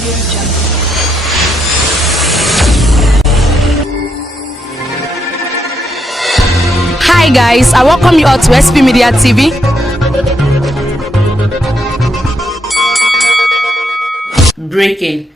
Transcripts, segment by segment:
Audio Jungle. Hi guys, I welcome you all to SP Media TV. Breaking.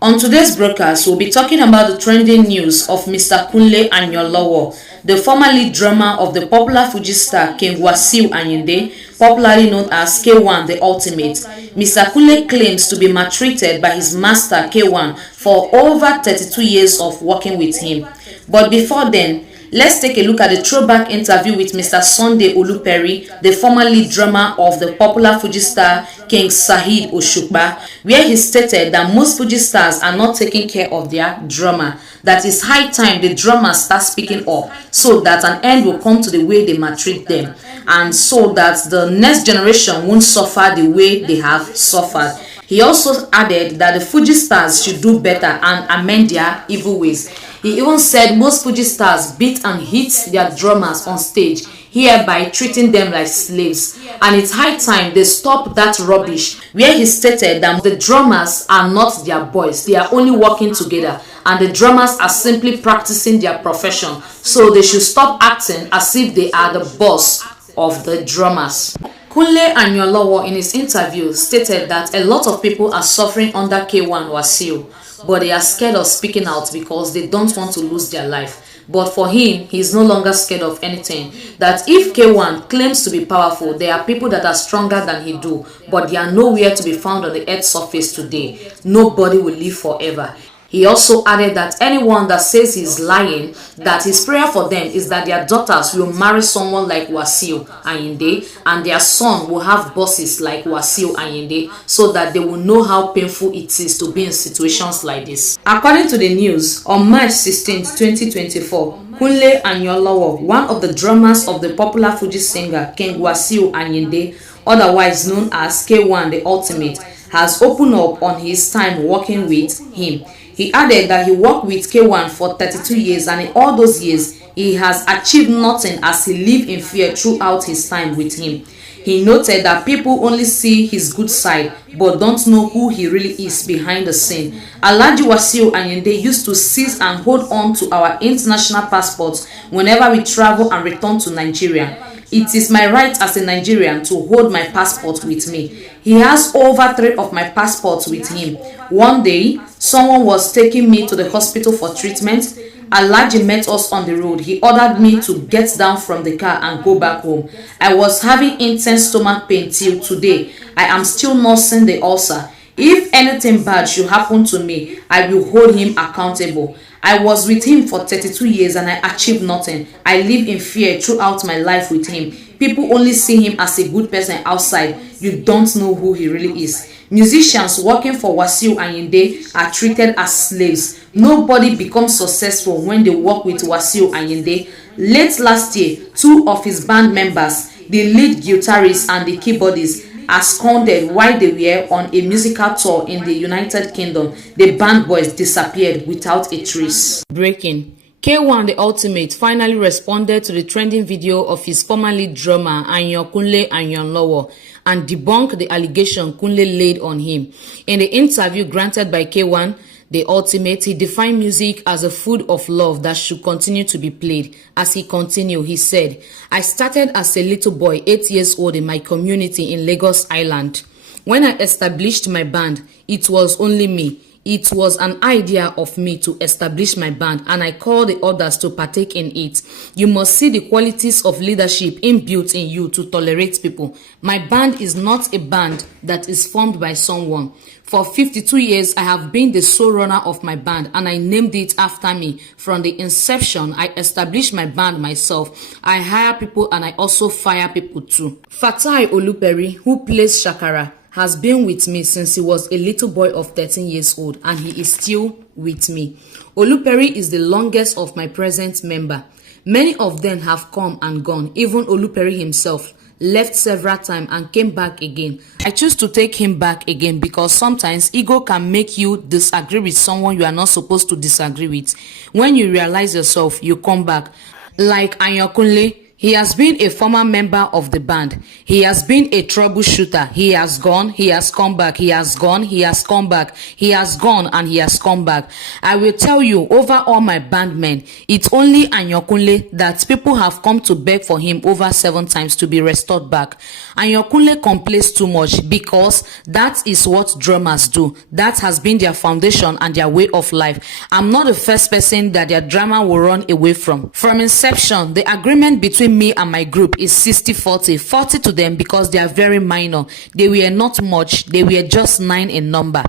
On today's broadcast, we'll be talking about the trending news of Mr. Kunle Ayanlowo, the former lead drummer of the popular Fuji star King Wasiu Ayinde, popularly known as K1 the Ultimate. Mr. Kunle claims to be maltreated by his master K1 for over 32 years of working with him. But before then, let's take a look at the throwback interview with Mr. Sunday Oluppery, the former lead drummer of the popular Fuji star King Saheed Oshukba, where he stated that most Fuji stars are not taking care of their drummer. That it's high time the drummers start speaking up so that an end will come to the way they maltreat them, and so that the next generation won't suffer the way they have suffered. He also added that the Fuji stars should do better and amend their evil ways. He even said most Fuji stars beat and hit their drummers on stage, hereby treating them like slaves, and it's high time they stop that rubbish, where he stated that the drummers are not their boys, they are only working together, and the drummers are simply practicing their profession, so they should stop acting as if they are the boss of the drummers. Kunle Ayanlowo in his interview stated that a lot of people are suffering under K1 Wasiu, but they are scared of speaking out because they don't want to lose their life. But for him, he is no longer scared of anything. That if K1 claims to be powerful, there are people that are stronger than he do, but they are nowhere to be found on the earth's surface today. Nobody will live forever. He also added that anyone that says he's lying, that his prayer for them is that their daughters will marry someone like Wasiu Ayinde and their son will have bosses like Wasiu Ayinde, so that they will know how painful it is to be in situations like this. According to the news, on March 16, 2024, Kunle Ayanlowo, one of the drummers of the popular Fuji singer King Wasiu Ayinde, otherwise known as K1 the Ultimate, has opened up on his time working with him. He added that he worked with K1 for 32 years, and in all those years, he has achieved nothing as he lived in fear throughout his time with him. He noted that people only see his good side, but don't know who he really is behind the scene. Alhaji Wasiu Ayinde used to seize and hold on to our international passports whenever we travel and return to Nigeria. It is my right as a Nigerian to hold my passport with me. He has over 3 of my passports with him. One day, someone was taking me to the hospital for treatment. Alhaji met us on the road. He ordered me to get down from the car and go back home. I was having intense stomach pain till today. I am still nursing the ulcer. If anything bad should happen to me, I will hold him accountable. I was with him for 32 years and I achieved nothing. I live in fear throughout my life with him. People only see him as a good person outside. You don't know who he really is. Musicians working for Wasiu Ayinde are treated as slaves. Nobody becomes successful when they work with Wasiu Ayinde. Late last year, 2 of his band members, the lead guitarist and the keyboardist, absconded while they were on a musical tour in the United Kingdom. The band boys disappeared without a trace. Breaking. K1 the Ultimate finally responded to the trending video of his former lead drummer Ayankunle Ayanlowo and debunked the allegation Kunle laid on him. In the interview granted by K1 the Ultimate, he defined music as a food of love that should continue to be played. As he continued, he said, "I started as a little boy, 8 years old, in my community in Lagos Island. When I established my band, it was only me. It was an idea of me to establish my band, and I called the others to partake in it. You must see the qualities of leadership inbuilt in you to tolerate people. My band is not a band that is formed by someone. For 52 years, I have been the sole runner of my band, and I named it after me. From the inception, I established my band myself. I hire people and I also fire people too." Fatai Oluppery, who plays Shakara, has been with me since he was a little boy of 13 years old, and he is still with me. Oluppery is the longest of my present member. Many of them have come and gone. Even Oluppery himself left several times and came back again. I choose to take him back again because sometimes ego can make you disagree with someone you are not supposed to disagree with. When you realize yourself, you come back. Like Ayankunle, He has been a former member of the band. He has been a troubleshooter. He has gone, he has come back, he has gone, he has come back, he has gone, and he has come back. I will tell you, over all my bandmen, it's only Ayankunle that people have come to beg for him over 7 times to be restored back. Ayankunle complains too much because that is what drummers do. That has been their foundation and their way of life. I'm not the first person that their drama will run away from. From inception, the agreement between me and my group is 60-40. 40 to them because they are very minor. They were not much. They were just 9 in number.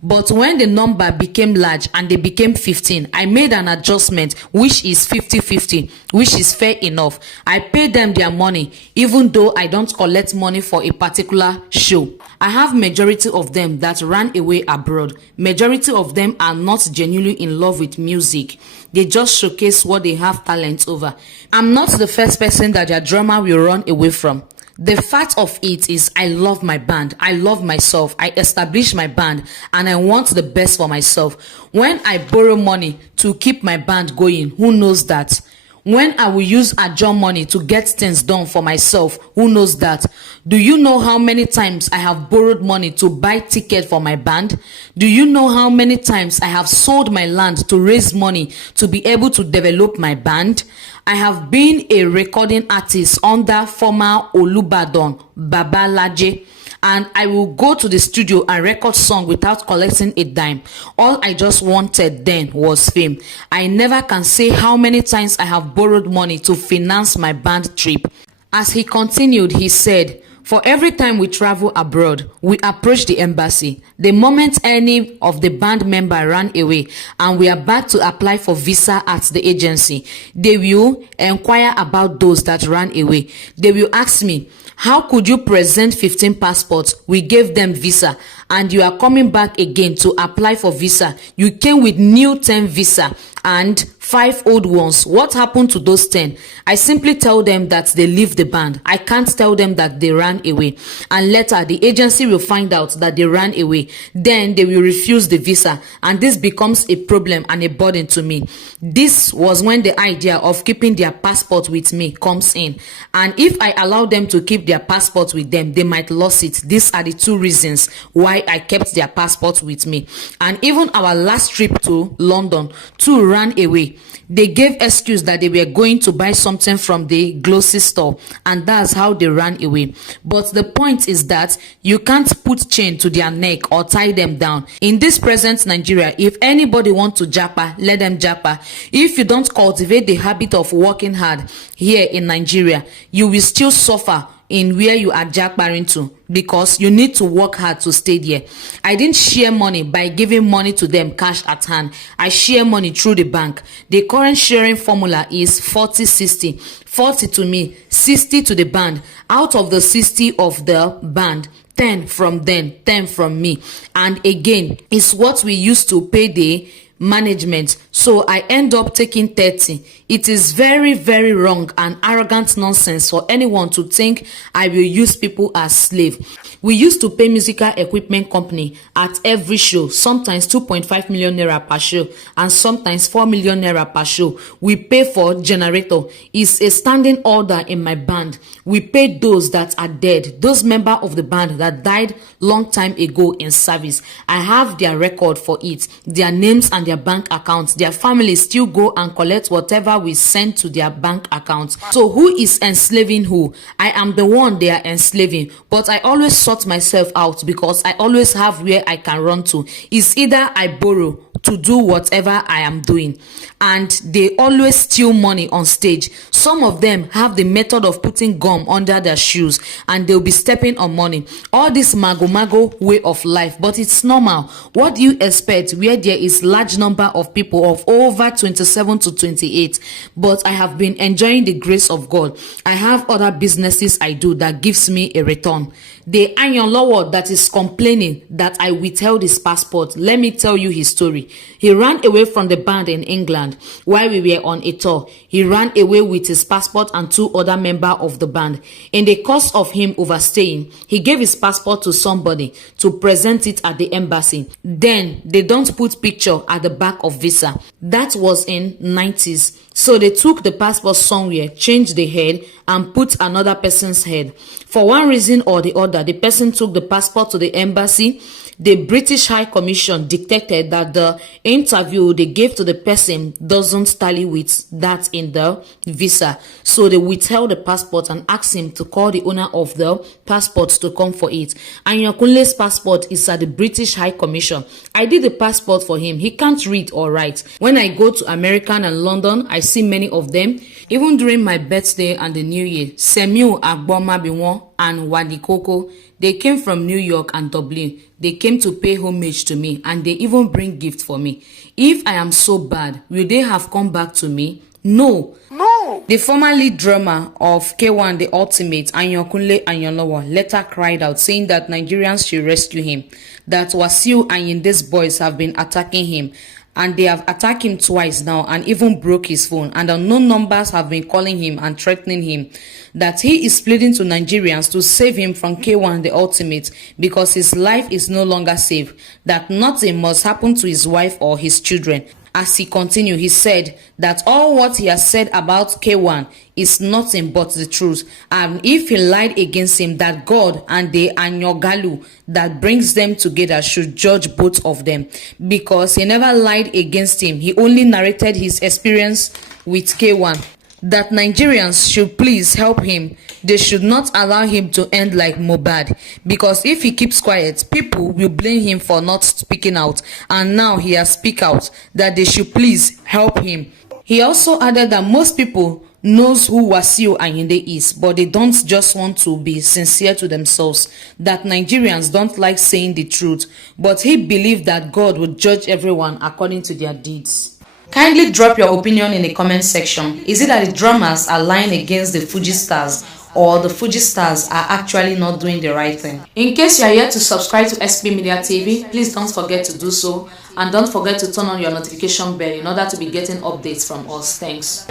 But when the number became large and they became 15, I made an adjustment which is 50-50, which is fair enough. I paid them their money even though I don't collect money for a particular show. I have majority of them that ran away abroad. Majority of them are not genuinely in love with music. They just showcase what they have talent over. I'm not the first person that their drama will run away from. The fact of it is I love my band. I love myself. I established my band and I want the best for myself. When I borrow money to keep my band going, who knows that? When I will use adjourn money to get things done for myself, who knows that? Do you know how many times I have borrowed money to buy ticket for my band? Do you know how many times I have sold my land to raise money to be able to develop my band? I have been a recording artist under former Olubadan Babalaje, and I will go to the studio and record song without collecting a dime. All I just wanted then was fame. I never can say how many times I have borrowed money to finance my band trip. As he continued, he said, for every time we travel abroad, we approach the embassy. The moment any of the band member ran away and we are back to apply for visa at the agency, they will inquire about those that ran away. They will ask me, how could you present 15 passports? We gave them visa and you are coming back again to apply for visa. You came with new 10 visa and 5 old ones. What happened to those 10? I simply tell them that they leave the band. I can't tell them that they ran away. And later, the agency will find out that they ran away. Then they will refuse the visa. And this becomes a problem and a burden to me. This was when the idea of keeping their passport with me comes in. And if I allow them to keep their passport with them, they might lose it. These are the 2 reasons why I kept their passport with me. And even our last trip to London, 2 ran away. They gave excuse that they were going to buy something from the glossy store, and that's how they ran away. But the point is that you can't put chain to their neck or tie them down. In this present Nigeria, if anybody wants to japa, let them japa. If you don't cultivate the habit of working hard here in Nigeria, you will still suffer in where you are jackbarring to, because you need to work hard to stay there. I didn't share money by giving money to them cash at hand. I share money through the bank. The current sharing formula is 40-60. 40 to me, 60 to the band. Out of the 60 of the band, 10 from them, 10 from me. And again, it's what we used to pay the management, so I end up taking 30. It is very, very wrong and arrogant nonsense for anyone to think I will use people as slave. We used to pay musical equipment company at every show, sometimes 2.5 million naira per show and sometimes 4 million naira per show. We pay for generator. It's a standing order in my band. We pay those that are dead, those members of the band that died long time ago in service. I have their record for it, their names and their bank accounts. Their families still go and collect whatever we send to their bank accounts. So who is enslaving who? I am the one they are enslaving, but I always sort myself out because I always have where I can run to. It's either I borrow to do whatever I am doing, and they always steal money on stage. Some of them have the method of putting gum under their shoes and they'll be stepping on money. All this mago way of life, but it's normal. What do you expect where there is large number of people of over 27 to 28? But I have been enjoying the grace of God. I have other businesses I do that gives me a return. The Ayanlowo that is complaining that I withheld his passport, let me tell you his story. He ran away from the band in England while we were on a tour. He ran away with his passport and 2 other members of the band. In the course of him overstaying, he gave his passport to somebody to present it at the embassy. Then they don't put picture at the back of visa. That was in 90s. So they took the passport somewhere, changed the head, and put another person's head. For one reason or the other, the person took the passport to the embassy. The British High Commission detected that the interview they gave to the person doesn't tally with that in the visa. So they withheld the passport and asked him to call the owner of the passport to come for it. Ayankunle's passport is at the British High Commission. I did the passport for him. He can't read or write. When I go to America and London, I see many of them. Even during my birthday and the New Year, Semiu Agbomabiwon and Wadikoko, they came from New York and Dublin. They came to pay homage to me, and they even bring gifts for me. If I am so bad, will they have come back to me? No. The former lead drummer of K1 The Ultimate, Ayankunle Ayanlowo, later cried out saying that Nigerians should rescue him, that Wasiu Ayinde's boys have been attacking him, and they have attacked him twice now and even broke his phone, and unknown numbers have been calling him and threatening him, that he is pleading to Nigerians to save him from K1 The Ultimate because his life is no longer safe, that nothing must happen to his wife or his children. As he continued, he said that all what he has said about K1 is nothing but the truth, and if he lied against him, that God and the Anyogalu that brings them together should judge both of them, because he never lied against him. He only narrated his experience with K1. That Nigerians should please help him. They should not allow him to end like Mohbad, because if he keeps quiet, people will blame him for not speaking out, and now he has speak out, that they should please help him. He also added that most people knows who Wasiu Ayinde is, but they don't just want to be sincere to themselves, that Nigerians don't like saying the truth, but he believed that God would judge everyone according to their deeds. Kindly drop your opinion in the comment section. Is it that the drummers are lying against the Fuji stars, or the Fuji stars are actually not doing the right thing? In case you are yet to subscribe to SP Media TV, please don't forget to do so, and don't forget to turn on your notification bell in order to be getting updates from us. Thanks.